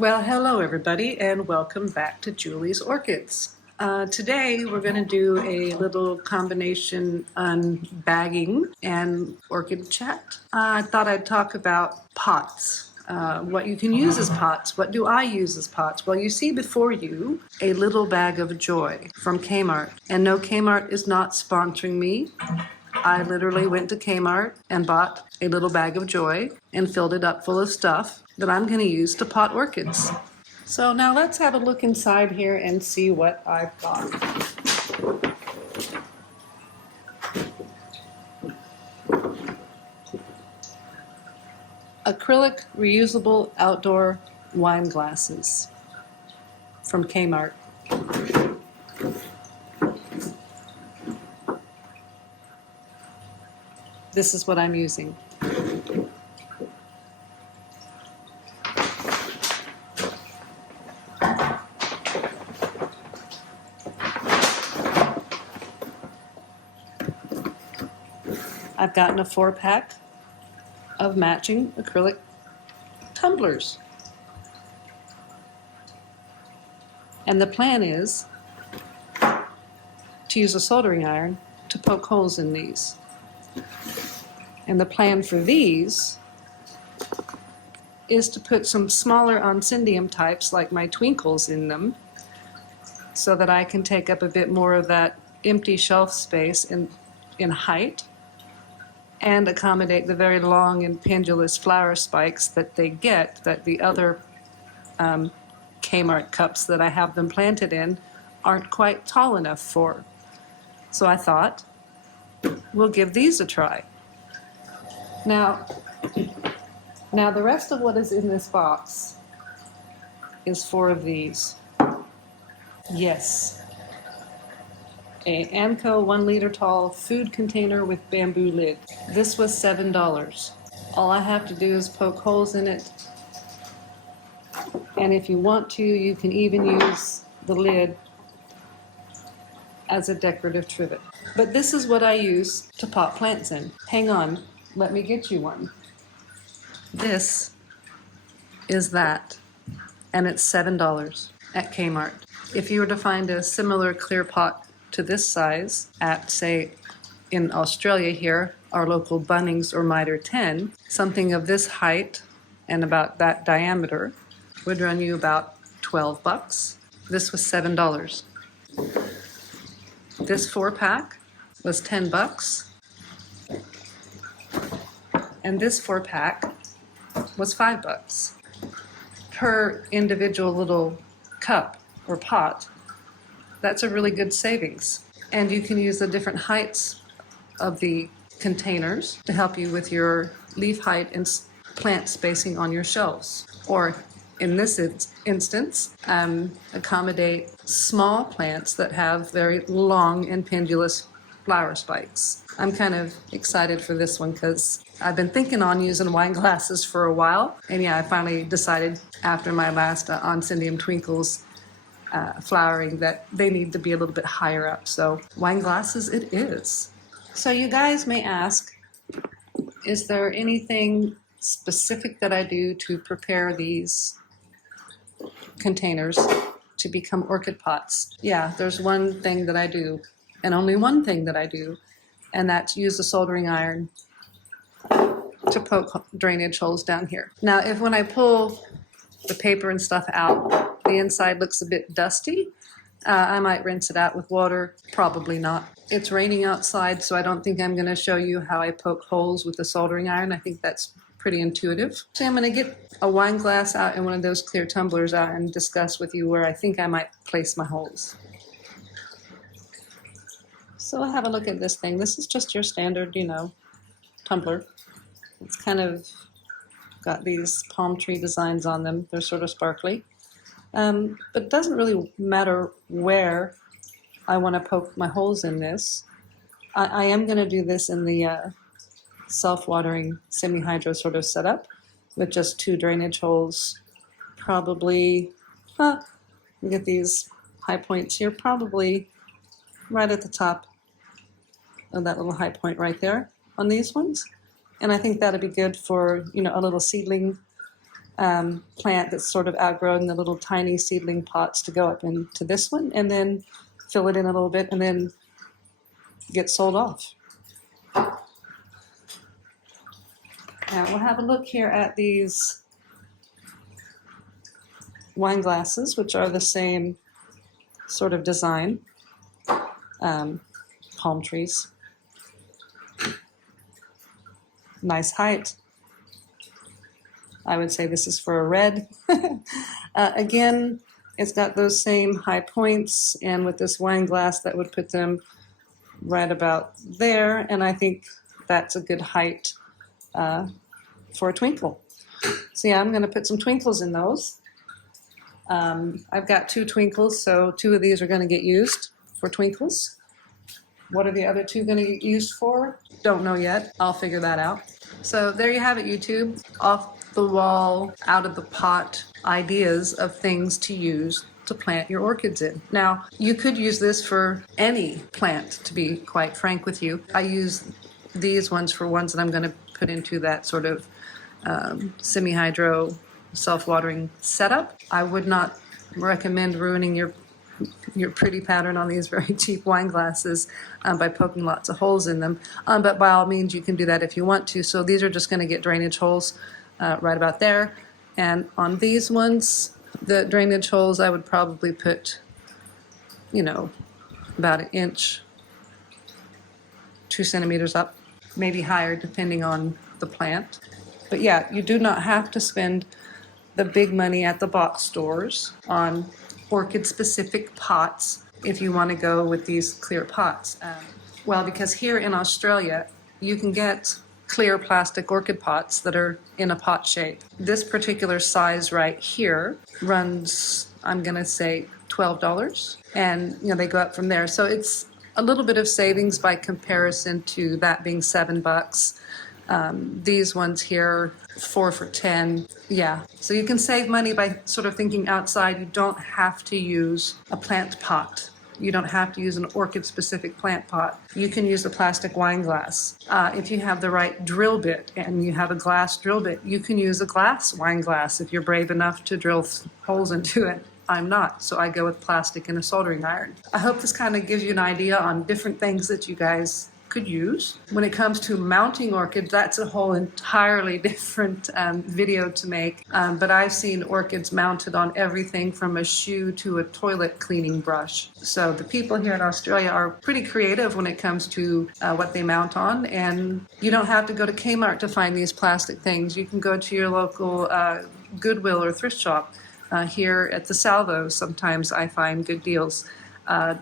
Well, hello everybody, and welcome back to Julie's Orchids. Today we're going to do a little combination unbagging and orchid chat. I thought I'd talk about pots. What you can use as pots. What do I use as pots? Well, you see before you a little bag of joy from Kmart. And no, Kmart is not sponsoring me. I literally went to Kmart and bought a little bag of joy and filled it up full of stuff that I'm going to use to pot orchids. So now let's have a look inside here and see what I've got. Acrylic reusable outdoor wine glasses from Kmart. This is what I'm using. I've gotten a 4-pack of matching acrylic tumblers. And the plan is to use a soldering iron to poke holes in these. And the plan for these is to put some smaller oncidium types like my twinkles in them so that I can take up a bit more of that empty shelf space in height and accommodate the very long and pendulous flower spikes that they get that the other Kmart cups that I have them planted in aren't quite tall enough for. So I thought, we'll give these a try. Now the rest of what is in this box is 4 of these. Yes. A Amco 1 liter tall food container with bamboo lid. This was $7. All I have to do is poke holes in it. And if you want to, you can even use the lid as a decorative trivet. But this is what I use to pot plants in. Hang on, let me get you one. This is that, and it's $7 at Kmart. If you were to find a similar clear pot to this size at, say, in Australia here, our local Bunnings or Mitre 10, something of this height and about that diameter would run you about $12. This was $7. This 4-pack was $10. And this 4-pack was $5 per individual little cup or pot. That's a really good savings. And you can use the different heights of the containers to help you with your leaf height and plant spacing on your shelves. Or in this instance, accommodate small plants that have very long and pendulous flower spikes. I'm kind of excited for this one because I've been thinking on using wine glasses for a while. And yeah, I finally decided after my last oncidium twinkles flowering that they need to be a little bit higher up. So wine glasses it is. So you guys may ask, is there anything specific that I do to prepare these containers to become orchid pots? Yeah, there's one thing that I do, and only one thing that I do, and that's use a soldering iron to poke drainage holes down here. Now, if when I pull the paper and stuff out, the inside looks a bit dusty, I might rinse it out with water. Probably not. It's raining outside, so I don't think I'm going to show you how I poke holes with the soldering iron. I think that's pretty intuitive. So I'm going to get a wine glass out and one of those clear tumblers out and discuss with you where I think I might place my holes. So have a look at this thing. This is just your standard, tumbler. It's kind of got these palm tree designs on them. They're sort of sparkly. But it doesn't really matter where I want to poke my holes in this. I am going to do this in the self-watering semi-hydro sort of setup with just 2 drainage holes. Probably, look at these high points here, probably right at the top of that little high point right there on these ones. And I think that'd be good for, a little seedling plant that's sort of outgrown the little tiny seedling pots to go up into this one, and then fill it in a little bit and then get sold off. Now we'll have a look here at these wine glasses, which are the same sort of design. Palm trees. Nice height. I would say this is for a red. Again, it's got those same high points, and with this wine glass that would put them right about there, and I think that's a good height for a twinkle. So yeah, I'm going to put some twinkles in those. I've got 2 twinkles, so 2 of these are going to get used for twinkles. What are the other 2 going to get used for? Don't know yet. I'll figure that out. So there you have it, YouTube. Off the wall, out of the pot ideas of things to use to plant your orchids in. Now, you could use this for any plant, to be quite frank with you. I use these ones for ones that I'm going to put into that sort of semi-hydro self-watering setup. I would not recommend ruining your pretty pattern on these very cheap wine glasses by poking lots of holes in them. But by all means, you can do that if you want to. So these are just going to get drainage holes right about there. And on these ones, the drainage holes, I would probably put, you know, about 1 inch, 2 centimeters up, maybe higher depending on the plant. But yeah, you do not have to spend the big money at the box stores on orchid-specific pots if you want to go with these clear pots. Well, because here in Australia, you can get clear plastic orchid pots that are in a pot shape. This particular size right here runs, I'm going to say, $12, and you know they go up from there. So it's a little bit of savings by comparison to that being $7. These ones here, 4 for $10. Yeah, so you can save money by sort of thinking outside. You don't have to use a plant pot. You don't have to use an orchid-specific plant pot. You can use a plastic wine glass. If you have the right drill bit and you have a glass drill bit, you can use a glass wine glass if you're brave enough to drill holes into it. I'm not, so I go with plastic and a soldering iron. I hope this kind of gives you an idea on different things that you guys could use. When it comes to mounting orchids, that's a whole entirely different video to make. But I've seen orchids mounted on everything from a shoe to a toilet cleaning brush. So the people here in Australia are pretty creative when it comes to what they mount on. And you don't have to go to Kmart to find these plastic things. You can go to your local Goodwill or thrift shop. Here at the Salvos, sometimes I find good deals.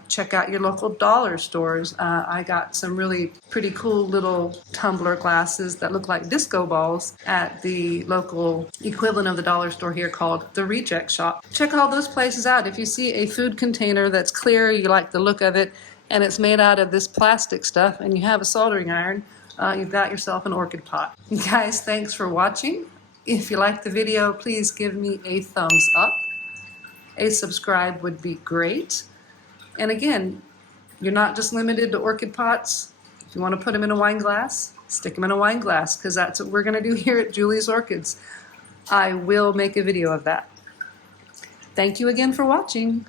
Check out your local dollar stores. I got some really pretty cool little tumbler glasses that look like disco balls at the local equivalent of the dollar store here called the Reject Shop. Check all those places out. If you see a food container that's clear, you like the look of it, and it's made out of this plastic stuff, and you have a soldering iron, you've got yourself an orchid pot. Guys, thanks for watching. If you liked the video, please give me a thumbs up. A subscribe would be great. And again, you're not just limited to orchid pots. If you want to put them in a wine glass, stick them in a wine glass, because that's what we're going to do here at Julie's Orchids. I will make a video of that. Thank you again for watching.